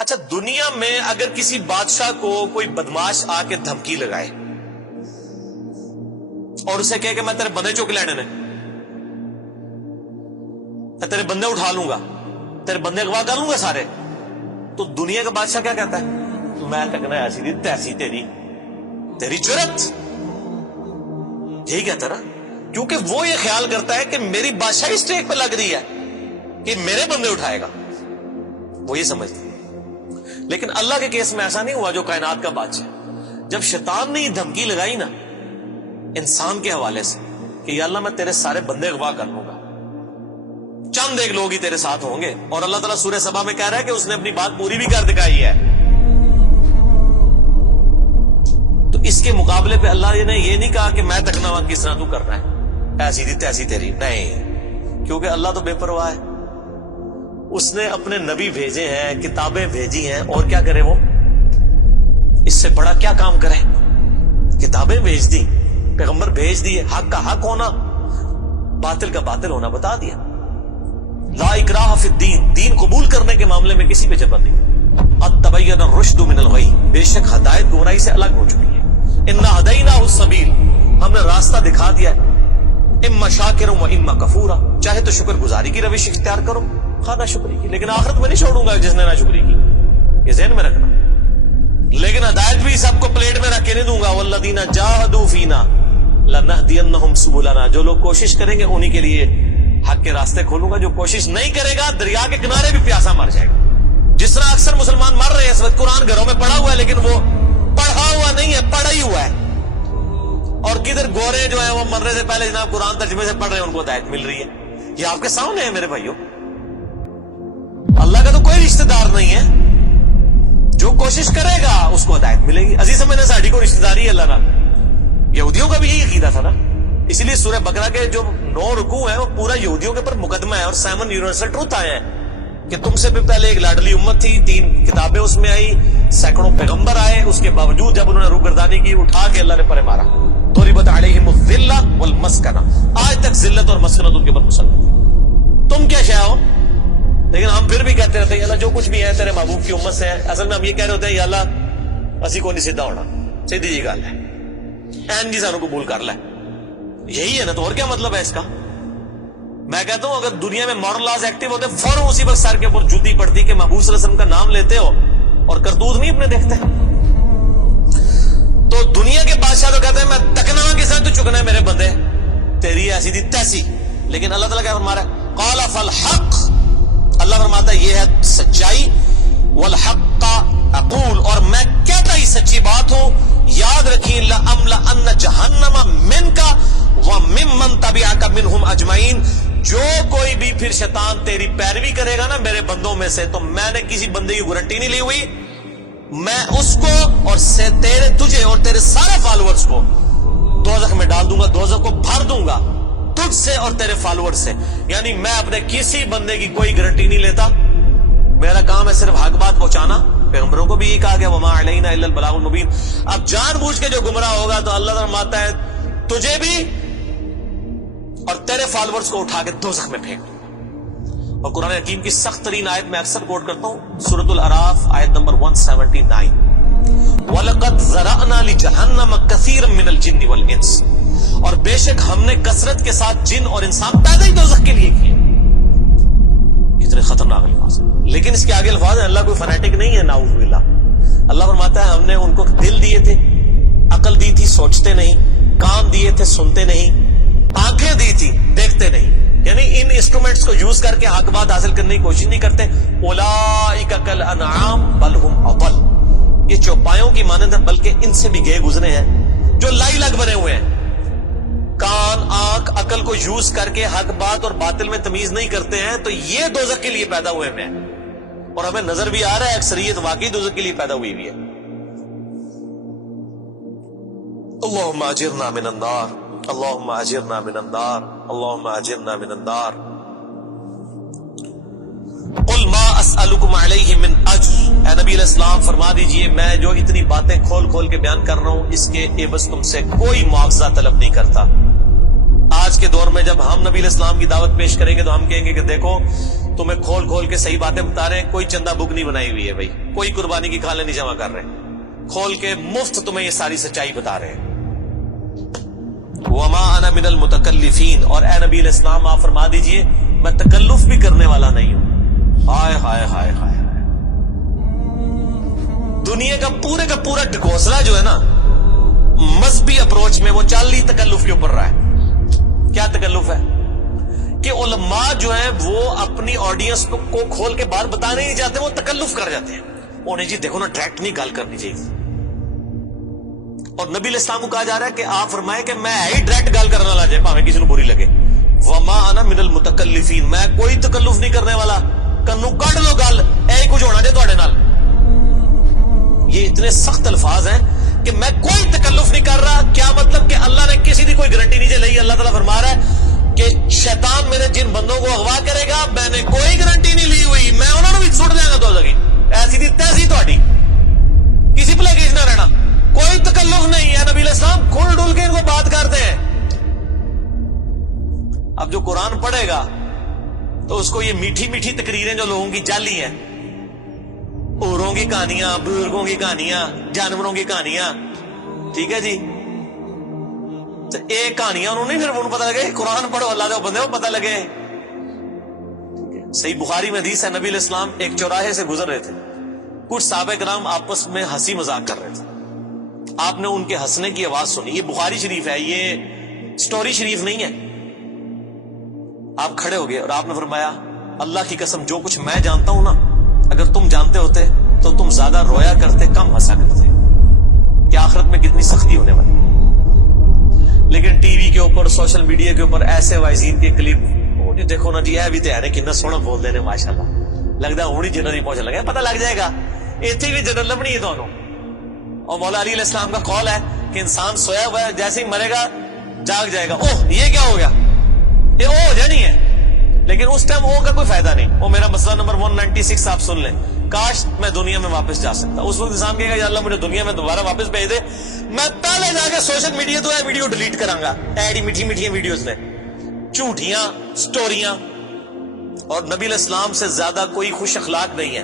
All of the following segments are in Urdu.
اچھا، دنیا میں اگر کسی بادشاہ کو کوئی بدماش آ کے دھمکی لگائے اور اسے کہے کہ میں تیرے بندے چک لینے نے، میں تیرے بندے اٹھا لوں گا، تیرے بندے اغوا کر لوں گا سارے، تو دنیا کا بادشاہ کیا کہتا ہے؟ میں تکنا ایسی دی تیسی تیری جرت، یہی کہتا نا، کیونکہ وہ یہ خیال کرتا ہے کہ میری بادشاہی اسٹیک پہ لگ رہی ہے کہ میرے بندے اٹھائے گا، وہ یہ سمجھتا ہے۔ لیکن اللہ کے کیس میں ایسا نہیں ہوا جو کائنات کا بادشاہ، جب شیطان نے یہ دھمکی لگائی نا انسان کے حوالے سے کہ یا اللہ میں تیرے سارے بندے اغوا کر لوں گا، چند ایک لوگ ہی تیرے ساتھ ہوں گے، اور اللہ تعالیٰ سورہ سبا میں کہہ رہا ہے کہ اس نے اپنی بات پوری بھی کر دکھائی ہے، تو اس کے مقابلے پہ اللہ نے یہ نہیں کہا کہ میں تکنا کس طرح تو کرنا ہے، ایسی دی تیسی تیری، نہیں، کیونکہ اللہ تو بے پرواہ ہے، اس نے اپنے نبی بھیجے ہیں، کتابیں بھیجی ہیں، اور کیا کرے وہ؟ اس سے بڑا کیا کام کرے؟ کتابیں بھیج دی، پیغمبر بھیج دیے، حق کا حق ہونا، باطل کا باطل ہونا بتا دیا۔ لا اکراہ فی الدین، دین قبول کرنے کے معاملے میں کسی پہ جبر نہیں۔ قد تبین الرشد من الغی، بے شک ہدایت گمراہی سے الگ ہو چکی ہے۔ انا ہدیناہ السبیل، ہم نے راستہ دکھا دیا ہے، اما شاکر و اما کفورا، چاہے تو شکر گزاری کی روش اختیار کرو، خانہ شکری کی، لیکن آخرت میں نہیں چھوڑوں گا جس نے نہ شکری کی، یہ ذہن میں رکھنا۔ لیکن ہدایت بھی سب کو پلیٹ میں رکھ کے نہیں دوں گا، والذین جاہدوا فینا لنہدینہم سبلنا، جو لوگ کوشش کریں گے انہی کے لیے حق کے راستے کھولوں گا، جو کوشش نہیں کرے گا دریا کے کنارے بھی پیاسا مر جائے گا۔ جس طرح اکثر مسلمان مر رہے ہیں اس وقت، قرآن گھروں میں پڑھا ہوا ہے لیکن وہ پڑھا ہوا نہیں ہے، پڑھا ہی ہوا ہے، اور کدھر گورے جو ہیں وہ مرنے سے پہلے جناب قرآن ترجمے سے پڑھ رہے ہیں، ان کو ہدایت مل رہی ہے۔ یہ آپ کے سامنے ہے میرے بھائیوں، اللہ کا تو کوئی رشتہ دار نہیں ہے، جو کوشش کرے گا اس کو ہدایت ملے گی۔ عزیز میں نے ساڑھی کو رشتہ داری ہے اللہ نام، یہودیوں کا بھی یہی عقیدہ تھا نا، اسی لیے سورہ بقرہ کے جو 9 رکوع ہیں وہ پورا یہودیوں کے اوپر مقدمہ ہے، اور 7 یونیورسل ٹروتھ آئے ہیں کہ تم سے بھی پہلے ایک لاڈلی امت تھی، 3 کتابیں اس میں آئی، سینکڑوں پیغمبر آئے، اس کے باوجود جب انہوں نے روگردانی کی اٹھا کے اللہ نے پرے مارا، ضربت علیہم الذلہ والمسکنہ، آج تک ذلت اور مسکنت ان کے اوپر مسلط، تم کیا شے ہو؟ لیکن ہم پھر بھی کہتے رہتے ہیں اللہ جو کچھ بھی ہے تیرے محبوب کی امت سے ہے۔ اصل میں ہم یہ کہہ رہے ہوتے ہیں یا اللہ اسی کو نہیں سیدھا ہونا، سیدھی جی گل ہے، این جی سانو قبول کر لے، یہی ہے نا، تو اور کیا مطلب ہے اس کا؟ میں کہتا ہوں اگر دنیا میں مارل لاز ایکٹیو ہوتے فوراً اسی وقت سر کے اوپر جوتی پڑتی کہ محبوب صلی اللہ علیہ وسلم کا نام لیتے ہو اور کرتوت نہیں اپنے دیکھتے۔ تو دنیا کے بادشاہ تو کہتے ہیں میں تکنا کس طرح تو چکنا ہے میرے بندے، تیری ایسی دی تیسی، لیکن اللہ تعالیٰ کیا فرما رہا ہے؟ قال فالحق، اللہ فرماتا ہے یہ ہے سچائی، والحق اقول، اور میں کہتا ہی سچی بات ہوں، یاد رکھیں لأملأن جہنم منک وممن تبعک منہم اجمعین، جو کوئی بھی پھر شیطان تیری پیروی کرے گا نا میرے بندوں میں سے، تو میں نے کسی بندے کی گارنٹی نہیں لی ہوئی، میں اس کو اور تجھے اور تیرے سارے فالوورز کو دوزخ میں ڈال دوں گا، دوزخ کو بھر دوں گا تجھ سے اور تیرے فالوور سے، یعنی میں اپنے کسی بندے کی کوئی گارنٹی نہیں لیتا، میرا کام ہے صرف حق بات پہنچانا، پیغمبروں کو بھی یہ کہا گیا وما علینا الا البلاغ المبین۔ اب جان بوجھ کے جو گمراہ ہوگا تو اللہ فرماتا ہے تجھے بھی اور تیرے فالوورز کو اٹھا کے دوزخ میں پھینک دوں۔ اور قرآن حکیم کی سخت ترین آیت میں اکثر کوٹ کرتا ہوں، سورۃ الاعراف آیت نمبر 179، وَلَقَدْ ذَرَأْنَا لِجَهَنَّمَ كَثِيرًا مِنَ الْجِنِّ وَالْإِنسِ، اور بے شک ہم نے کثرت کے ساتھ جن اور انسان پیدا ہی دوزخ کے لیے کیے۔ کتنے خطرناک الفاظ ہیں، لیکن اس کے آگے الفاظ ہیں، اللہ کوئی فنیٹک نہیں ہے، نعوذ باللہ۔ اللہ فرماتا ہے ہم نے ان کو دل دیے تھے، عقل دی تھی سوچتے نہیں، کان دیے تھے سنتے نہیں، آنکھیں دی تھی دیکھتے نہیں، یعنی ان انسٹرومنٹس کو یوز کر کے حق بات حاصل کرنے کی کوشش نہیں کرتے۔ اولئک کالانعام بل هم اضل، یہ چوپایوں کی مانند ہے بلکہ ان سے بھی گئے گزرے ہیں، جو لائی لگ بنے ہوئے ہیں، کان آنکھ عقل کو یوز کر کے حق بات اور باطل میں تمیز نہیں کرتے ہیں، تو یہ دوزخ کے لیے پیدا ہوئے ہیں، اور ہمیں نظر بھی آ رہا ہے اکثریت واقعی دوزخ کے لیے پیدا ہوئی بھی ہے۔ اللہم اجرنا من النار، اللہم اجرنا من النار، اللہم اجرنا من النار۔ قل ما اسألکم علیہ من اجر، اے نبی علیہ السلام فرما دیجئے میں جو اتنی باتیں کھول کھول کے بیان کر رہا ہوں اس کے عوض تم سے کوئی معاوضہ طلب نہیں کرتا۔ آج کے دور میں جب ہم نبی علیہ السلام کی دعوت پیش کریں گے تو ہم کہیں گے کہ دیکھو تمہیں کھول کھول کے صحیح باتیں بتا رہے ہیں, کوئی چندہ بک نہیں بنائی ہوئی ہے بھائی, کوئی قربانی کی کھالیں نہیں جمع کر رہے, کھول کے مفت تمہیں یہ ساری سچائی بتا رہے ہیں. وما انا من المتکلفین, اور اے نبی علیہ السلام آپ فرما دیجئے میں تکلف بھی کرنے والا نہیں ہوں. ہائے ہائے ہائے ہائے, دنیا کا پورا ڈھکوسلا جو ہے نا مذہبی اپروچ میں, وہ چالی تکلف کے اوپر رہا ہے. کیا تکلف ہے کہ علماء جو ہیں وہ اپنی آڈینس کو کھول کے بات بتانے نہیں چاہتے, وہ تکلف کر جاتے ہیں. انہیں جی دیکھو نا ڈائریکٹ نہیں گال کرنی چاہیے, اور نبی علیہ السلام کو کہا جا رہا ہے کہ آپ فرمائے کہ میں ہی ڈائریکٹ گال کرنے والا جائے پاویں کسی کو بری لگے. وما انا من المتکلفین, میں کوئی تکلف نہیں کرنے والا. کنو کڈ لو گل, اے کچھ ہونا جے تواڈے نال. یہ اتنے سخت الفاظ ہیں کہ میں کوئی تکلف نہیں کر رہا. کیا مطلب کہ اللہ نے کسی کی کوئی گارنٹی نہیں لئی. اللہ تعالیٰ فرما رہا ہے کہ شیطان میرے جن بندوں کو اغوا کرے گا میں نے کوئی گارنٹی نہیں لی ہوئی, میں انہوں نے بھی سٹ دیا گا. تو ایسی دی تیسی تہاڈی, کسی پلے کیس نہ رہنا, کوئی تکلف نہیں ہے. نبی علیہ السلام کھل ڈل کے ان کو بات کرتے ہیں. اب جو قرآن پڑھے گا تو اس کو یہ میٹھی میٹھی تقریریں جو لوگوں کی جعلی ہیں, اوروں کی کہانیاں, بزرگوں کی کہانیاں, جانوروں کی کہانیاں, ٹھیک ہے جی, تو ایک کہانیاں انہوں نے, پھر انہوں پتہ لگے قرآن پڑھو اللہ دے بندے کو پتہ لگے. صحیح بخاری میں حدیث ہے, نبی علیہ السلام ایک چوراہے سے گزر رہے تھے, کچھ صحابہ کرام آپس میں ہنسی مذاق کر رہے تھے. آپ نے ان کے ہنسنے کی آواز سنی. یہ بخاری شریف ہے, یہ سٹوری شریف نہیں ہے. آپ کھڑے ہو گئے اور آپ نے فرمایا اللہ کی قسم جو کچھ میں جانتا ہوں نا, اگر تم جانتے ہوتے تو تم زیادہ رویا کرتے, کم ہنسا کرتے. کہ آخرت میں کتنی سختی ہونے والی. لیکن ٹی وی کے اوپر, سوشل میڈیا کے اوپر ایسے وائزین کے کلپ, جی دیکھو نا جی اے بھی تیار ہے, کتنا سونا بول دے رہے ماشاءاللہ, لگتا ہے ہونی جنت ہی پہنچنے لگا. پتہ لگ جائے گا اتنی بھی جنت لبنی ہے دونوں. اور مولا علی علیہ السلام کا قول ہے کہ انسان سویا ہوا ہے, جیسے ہی مرے گا جاگ جائے گا. اوہ یہ کیا ہو گیا, یہ او ہو جانی ہے. لیکن اس ٹائم او کا کوئی فائدہ نہیں. وہ میرا مسئلہ نمبر 196 آپ سن لیں. کاش میں دنیا میں واپس جا سکتا. اس وقت انسان کہے گا یا اللہ مجھے دنیا میں دوبارہ واپس بھیج دے, میں پہلے جا کے سوشل میڈیا تو ویڈیو ڈیلیٹ کراں گا. ایڈی میٹھی میٹھی ویڈیوز نے, جھوٹیاں سٹوریاں. اور نبی علیہ السلام سے زیادہ کوئی خوش اخلاق نہیں ہے.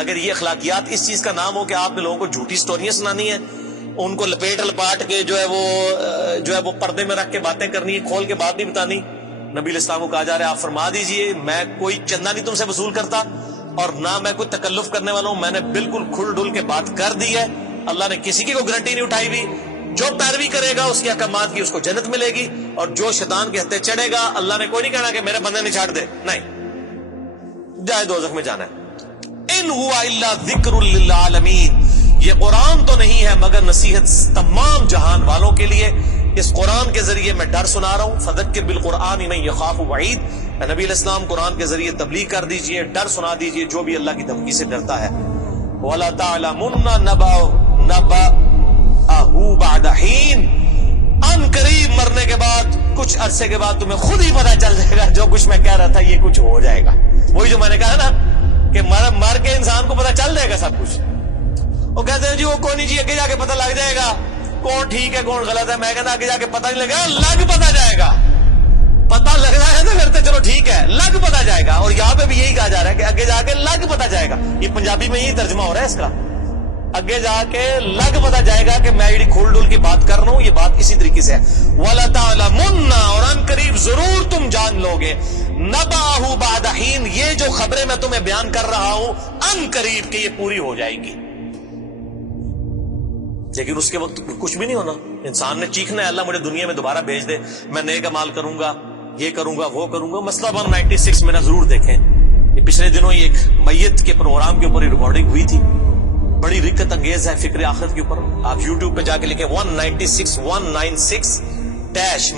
اگر یہ اخلاقیات اس چیز کا نام ہو کہ آپ نے لوگوں کو جھوٹی سٹوریاں سنانی ہیں, ان کو لپیٹ لپاٹ کے جو ہے وہ پردے میں رکھ کے باتیں کرنی ہے, کھول کے بات نہیں بتانی. نبی علیہ السلام کو کہا جا رہا ہے آپ فرما دیجئے میں کوئی چندہ نہیں تم سے وصول کرتا, اور نہ میں کوئی تکلف کرنے والا ہوں. میں نے بالکل کھل ڈل کے بات کر دی ہے. اللہ نے کسی کی کوئی گارنٹی نہیں اٹھائی ہوئی. جو پیروی کرے گا اس کے احکامات کی اس کو جنت ملے گی, اور جو شیطان کے ہتھے چڑھے گا اللہ نے کوئی نہیں کہنا کہ میرے بندے نے چھاڑ دے, نہیں, جائے دوزخ میں جانا ہے. ان ہوا الا ذکر للعالمین, یہ قرآن تو نہیں ہے مگر نصیحت تمام جہان والوں کے لیے. اس قرآن کے ذریعے میں ڈر سنا رہا ہوں. فذکر بالقرآن من یخاف وعید, نبی علیہ السلام قرآن کے ذریعے تبلیغ کر دیجئے, ڈر سنا دیجئے جو بھی اللہ کی دھمکی سے ڈرتا ہے. وَلَا تَعْلَمُنَّ نَبَأَهُ بَعْدَ حِينٍ, ان قریب مرنے کے بعد کچھ عرصے کے بعد تمہیں خود ہی پتہ چل جائے گا جو کچھ میں کہہ رہا تھا یہ کچھ ہو جائے گا. وہی جو میں نے کہا نا کہ مر کے انسان کو پتہ چل جائے گا سب کچھ. وہ کہتے ہیں جی وہ کوئی نہیں جی, آگے جا کے پتہ لگ جائے گا کون ٹھیک ہے کون غلط ہے. میں کہتا آگے جا کے پتہ نہیں لگا, لگ پتہ جائے گا. پتہ لگ رہا ہے تو پھر تو چلو ٹھیک ہے, لگ پتہ جائے گا. اور یہاں پہ بھی یہی کہا جا رہا ہے کہ آگے جا کے لگ پتہ جائے گا. یہ پنجابی میں یہی ترجمہ ہو رہا ہے اس کا, آگے جا کے لگ پتہ جائے گا کہ میں یہ کھول ڈول کی بات کر رہا ہوں, یہ بات اسی طریقے سے ہے. وَلَا تَعْلَمُنَّ, اور ان قریب ضرور تم جان لو گے, نَبَأَهُ بَعْدَ حِينٍ, یہ جو خبریں میں تمہیں بیان کر رہا ہوں ان قریب کہ یہ پوری ہو جائے گی. لیکن اس کے وقت کچھ بھی نہیں ہونا. انسان نے چیخنا ہے اللہ مجھے دنیا میں دوبارہ بھیج دے, میں نیک اعمال کروں گا, یہ کروں گا وہ کروں گا. مسئلہ 196 میں نہ ضرور دیکھیں, یہ پچھلے دنوں ہی ایک میت کے پروگرام کے اوپر ریکارڈنگ ہوئی تھی, بڑی رکت انگیز ہے فکر آخرت کے اوپر. آپ یوٹیوب پہ جا کے لکھیں 196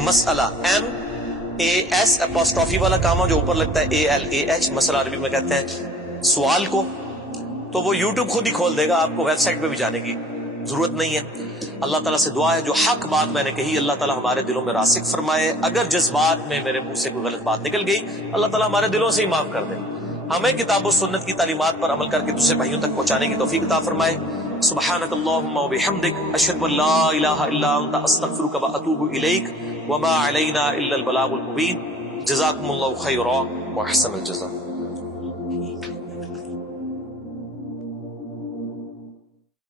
مسئلہ MAS والا کامہ جو اوپر لگتا ہے ALAH, مسئلہ عربی میں کہتے ہیں سوال کو, تو وہ یوٹیوب خود ہی کھول دے گا. آپ کو ویب سائٹ پہ بھی جانے کی ضرورت نہیں ہے. اللہ تعالیٰ سے دعا ہے جو حق بات میں نے کہی اللہ تعالیٰ ہمارے دلوں میں راسخ فرمائے. اگر جذبات میں میرے منہ سے کوئی غلط بات نکل گئی اللہ تعالیٰ ہمارے دلوں سے ہی معاف کر دے. ہمیں کتاب و سنت کی تعلیمات پر عمل کر کے دوسرے بھائیوں تک پہنچانے کی توفیق عطا فرمائے. سبحانک اللہم و بحمدک, اشہد ان لا الہ الا انت, استغفرک و اتوب الیک, وما علینا الا البلاغ المبین. جزاکم اللہ خیرا. وأحسن الجزاء.